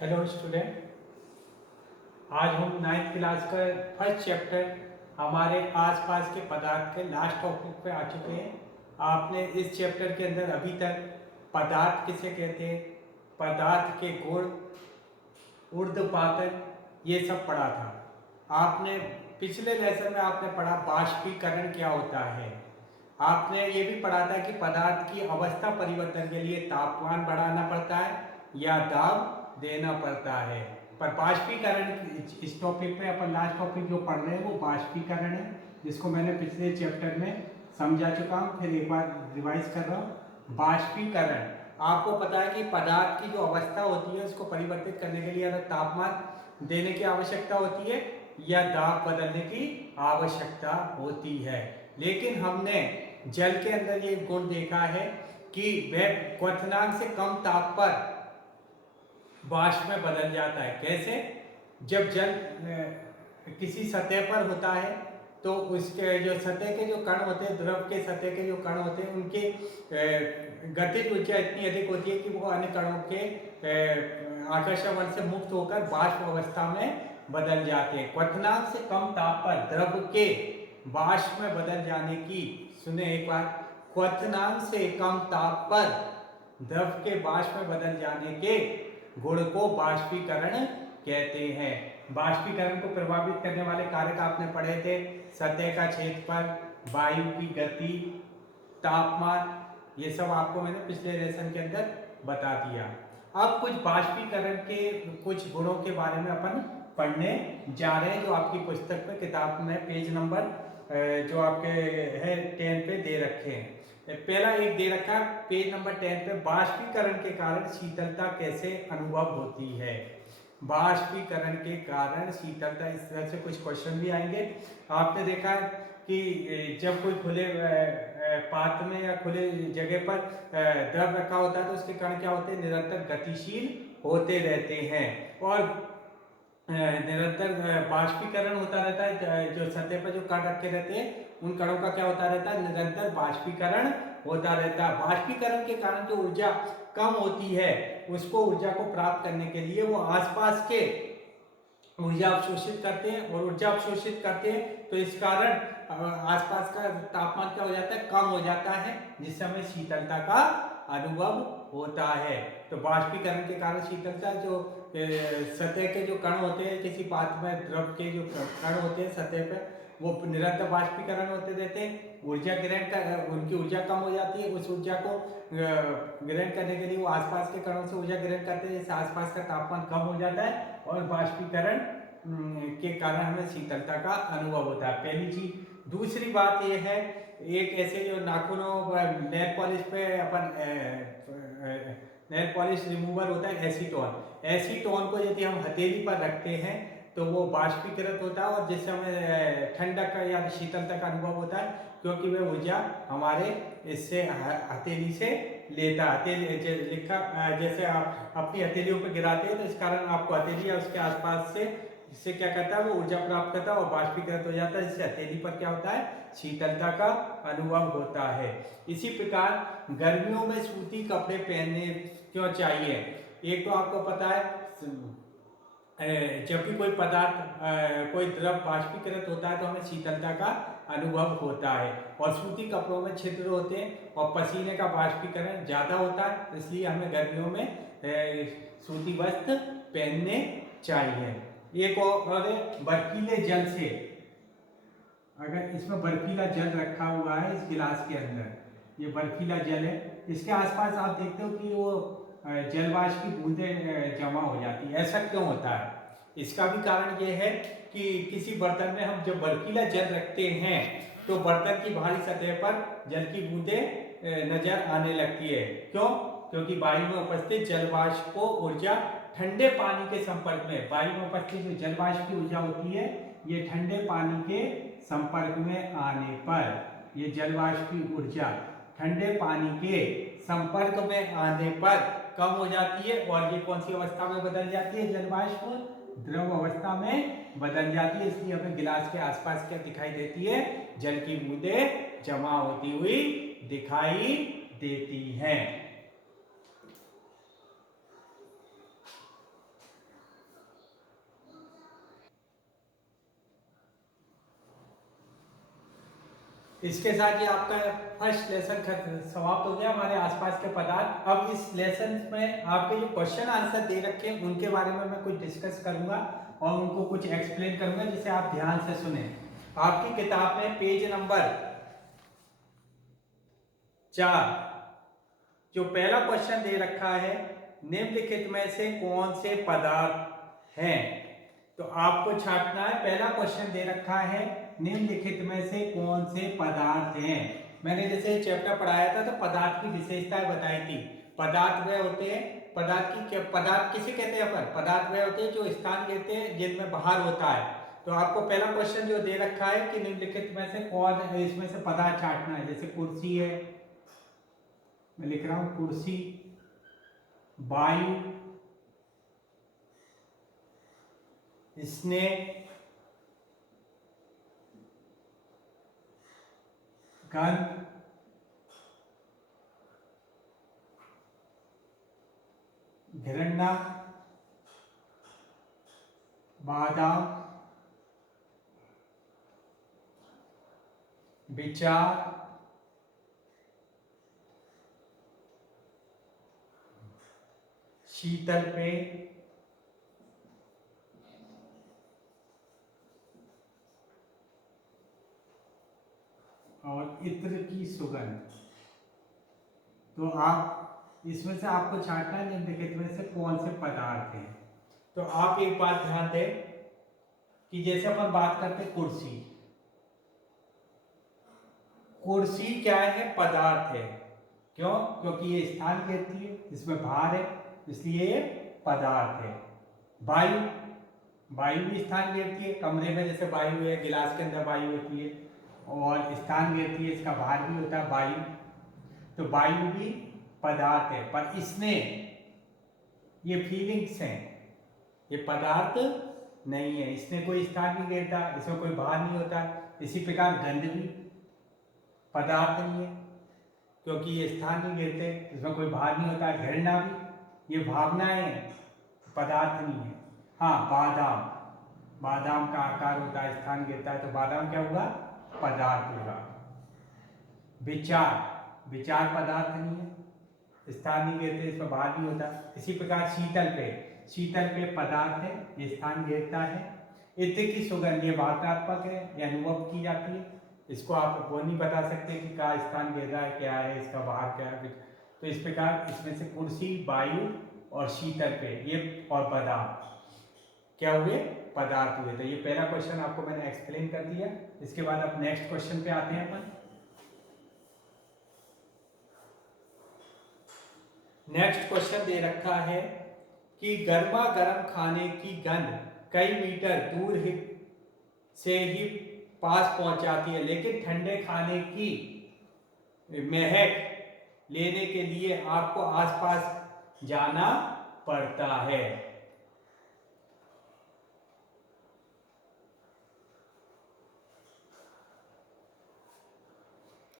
Hello student, आज हम ninth class का फर्स्ट चैप्टर हमारे आसपास के पदार्थ के लास्ट टॉपिक पे आ चुके हैं। आपने इस चैप्टर के अंदर अभी तक पदार्थ किसे कहते हैं, पदार्थ के गुण, ऊर्ध्वपातन, ये सब पढ़ा था। आपने पिछले लेसन में आपने पढ़ा बाष्पीकरण क्या होता है। आपने ये भी पढ़ा था कि पदार्थ की अवस्था परिवर्तन के लिए तापमान बढ़ाना पड़ता है या दाब देना पड़ता है। पर बाष्पीकरण, इस टॉपिक में अपन लास्ट टॉपिक जो पढ़ रहे हैं वो बाष्पीकरण है, जिसको मैंने पिछले चैप्टर में समझा चुका हूँ, फिर एक बार रिवाइज कर रहा हूँ। बाष्पीकरण, आपको पता है कि पदार्थ की जो अवस्था होती है उसको परिवर्तित करने के लिए या तापमान देने की आवश्यकता होती है या दाब बदलने की आवश्यकता होती है। लेकिन हमने जल के अंदर ये गुण देखा है कि वह क्वथनांक से कम ताप पर वाष्प में बदल जाता है। कैसे? जब जल किसी सतह पर होता है तो उसके जो सतह के जो कण होते हैं, द्रव के सतह के जो कण होते हैं, उनके गतिज ऊर्जा इतनी अधिक होती है कि वो अन्य कणों के आकर्षण बल से मुक्त होकर वाष्प अवस्था में बदल जाते हैं। क्वथनांक से कम ताप पर द्रव के वाष्प में बदल जाने की, सुने एक बार, क्वथनांक से कम ताप पर द्रव के वाष्प में बदल जाने के गुण को बाष्पीकरण कहते हैं। बाष्पीकरण को प्रभावित करने वाले कारक आपने पढ़े थे, सतह का क्षेत्रफल, वायु की गति, तापमान, ये सब आपको मैंने पिछले लेसन के अंदर बता दिया। अब कुछ बाष्पीकरण के कुछ गुणों के बारे में अपन पढ़ने जा रहे हैं, जो आपकी पुस्तक में, किताब में पेज नंबर जो आपके है 10 पे दे रखे हैं। पहला एक दे रखा है पेज नंबर 10 पे, बाष्पीकरण के कारण शीतलता कैसे अनुभव होती है। बाष्पीकरण के कारण शीतलता, इस तरह से कुछ क्वेश्चन भी आएंगे। आपने देखा कि जब कोई खुले पात्र में या खुले जगह पर द्रव रखा होता है तो उसके कण क्या होते हैं, निरंतर गतिशील होते रहते हैं और निरंतर बाष्पीकरण होता रहता है। जो सतह पर जो कण रखे रहते हैं उन कणों का क्या होता रहता है, निरंतर बाष्पीकरण होता रहता है। बाष्पीकरण के कारण जो ऊर्जा कम होती है उसको, ऊर्जा को प्राप्त करने के लिए वो आसपास के ऊर्जा अवशोषित करते हैं, और ऊर्जा अवशोषित करते हैं तो इस कारण आसपास का तापमान क्या हो जाता है, कम हो जाता है, जिससे हमें शीतलता का अनुभव होता है। तो बाष्पीकरण के कारण शीतलता, जो सतह के जो कण होते हैं, किसी पात्र में द्रव के जो कण होते हैं सतह पे, वो निरंतर बाष्पीकरण होते रहते हैं, ऊर्जा ग्रहण कर, उनकी ऊर्जा कम हो जाती है। उस ऊर्जा को ग्रहण करने के लिए वो आसपास के कणों से ऊर्जा ग्रहण करते हैं, जिससे आसपास का तापमान कम हो जाता है और बाष्पीकरण के कारण हमें शीतलता का अनुभव होता है। पहली चीज। दूसरी बात यह है, एक ऐसे जो नाखूनों नेल पॉलिश पे अपन नेल पॉलिश रिमूवर होता है एसीटोन, एसीटोन को यदि हम हथेली पर रखते हैं तो वो बाष्पीकृत होता है और जिससे हमें ठंडक का या शीतलता का अनुभव होता है, क्योंकि वह ऊर्जा हमारे इससे हथेली से लेता है। हथेली लिखा, जैसे आप अपनी हथेलियों पर गिराते हैं तो इस कारण आपको हथेली या उसके आसपास से इससे क्या करता है, वो ऊर्जा प्राप्त करता है और बाष्पीकृत हो जाता है, जिससे हथेली पर क्या होता है, शीतलता का अनुभव होता है। इसी प्रकार गर्मियों में सूती कपड़े पहनने क्यों चाहिए। एक तो आपको पता है, जब भी कोई पदार्थ, कोई द्रव बाष्पीकृत होता है तो हमें शीतलता का अनुभव होता है, और सूती कपड़ों में छिद्र होते हैं और पसीने का बाष्पीकरण ज़्यादा होता है, इसलिए हमें गर्मियों में सूती वस्त्र पहनने चाहिए। एक और बर्फीले जल से, अगर इसमें बर्फीला जल रखा हुआ है इस गिलास के अंदर, ये बर्फीला जल है, इसके आसपास आप देखते हो कि वो जलवाष्प की बूंदें जमा हो जाती है। ऐसा क्यों होता है? इसका भी कारण ये है कि किसी बर्तन में हम जब बर्फीला जल रखते हैं तो बर्तन की बाहरी सतह पर जल की बूंदें नजर आने लगती है। क्यों? क्योंकि वायु में उपस्थित जलवाष्प को ऊर्जा ठंडे पानी के संपर्क में, वायु में उपस्थित जो जलवाष्प की ऊर्जा होती है, ये ठंडे पानी के संपर्क में आने पर, ये जलवाष्प की ऊर्जा ठंडे पानी के संपर्क में आने पर कम हो जाती है, और ये कौन सी अवस्था में बदल जाती है, जलवाष्प द्रव अवस्था में बदल जाती है। इसलिए हमें गिलास के आसपास क्या दिखाई देती है, जल की बूंदें जमा होती हुई दिखाई देती हैं। इसके साथ ही आपका फर्स्ट लेसन समाप्त हो गया, हमारे आसपास के पदार्थ। अब इस लेसन में आपके जो क्वेश्चन आंसर दे रखे हैं उनके बारे में मैं कुछ डिस्कस करूंगा और उनको कुछ एक्सप्लेन करूंगा, जिसे आप ध्यान से सुने। आपकी किताब में पेज नंबर 4 जो पहला क्वेश्चन दे रखा है, निम्नलिखित में से कौन से पदार्थ हैं, तो आपको छांटना है। पहला क्वेश्चन दे रखा है, निम्नलिखित में से कौन से पदार्थ हैं। मैंने जैसे चैप्टर पढ़ाया था तो पदार्थ की विशेषताएं बताई थी। पदार्थ वह होते हैं, पदार्थ किसे कहते हैं अपन, पदार्थ वह होते हैं जो स्थान कहते हैं जिनमें बाहर होता है। तो आपको पहला क्वेश्चन जो दे रखा है कि निम्नलिखित में से कौन है, इसमें से पदार्थ छांटना है। जैसे कुर्सी है, मैं लिख रहा हूं कुर्सी, वायु, स्नेह, गंध, घृणा, बादाम, विचार, शीतल पेय, और इत्र की सुगंध। तो आप इसमें से आपको छांटना है निम्नलिखित में से कौन से पदार्थ हैं। तो आप एक बात ध्यान दें कि जैसे अपन बात करते हैं कुर्सी, कुर्सी क्या है, पदार्थ है। क्यों? क्योंकि ये स्थान कहती है, इसमें भार है, इसलिए ये पदार्थ है। वायु, वायु भी स्थान घेरती है। कमरे में जैसे वायु है, गिलास के अंदर वायु होती है और स्थान घेरती है, इसका भार भी होता है वायु। तो वायु भी पदार्थ है, पर इसमें ये फीलिंग्स हैं, ये पदार्थ नहीं है। इसमें कोई स्थान नहीं घेरता, इसमें कोई भार नहीं होता। इसी प्रकार गंध भी पदार्थ नहीं है, क्योंकि ये स्थान नहीं घेरते, इसमें कोई भार नहीं होता। घृणा भी, ये भावनाएं हैं, पदार्थ नहीं है। हाँ, बादाम, बादाम का आकार होता है, स्थान घेरता है, तो बादाम क्या होगा, पदार्थ होगा। विचार, विचार पदार्थ नहीं है, स्थान नहीं घेरते, इसमें भार नहीं होता। इसी प्रकार शीतल पेय, शीतल पेय पदार्थ है, ये स्थान घेरता है। इत्र की सुगंध, ये भावनात्मक है, ये अनुभव की जाती है, इसको आप वो नहीं बता सकते कि क्या स्थान घेर रहा है, क्या है, इसका भार क्या है। तो इस प्रकार इसमें से कुर्सी, वायु और शीतल पेय, ये और बादाम क्या हुए, पदार्थ हुए। तो ये पहला क्वेश्चन आपको मैंने एक्सप्लेन कर दिया। इसके बाद अब नेक्स्ट क्वेश्चन पे आते हैं अपन। नेक्स्ट क्वेश्चन दे रखा है कि गर्मा गर्म खाने की गंध कई मीटर दूर से ही पास पहुंच जाती है, लेकिन ठंडे खाने की महक लेने के लिए आपको आसपास जाना पड़ता है।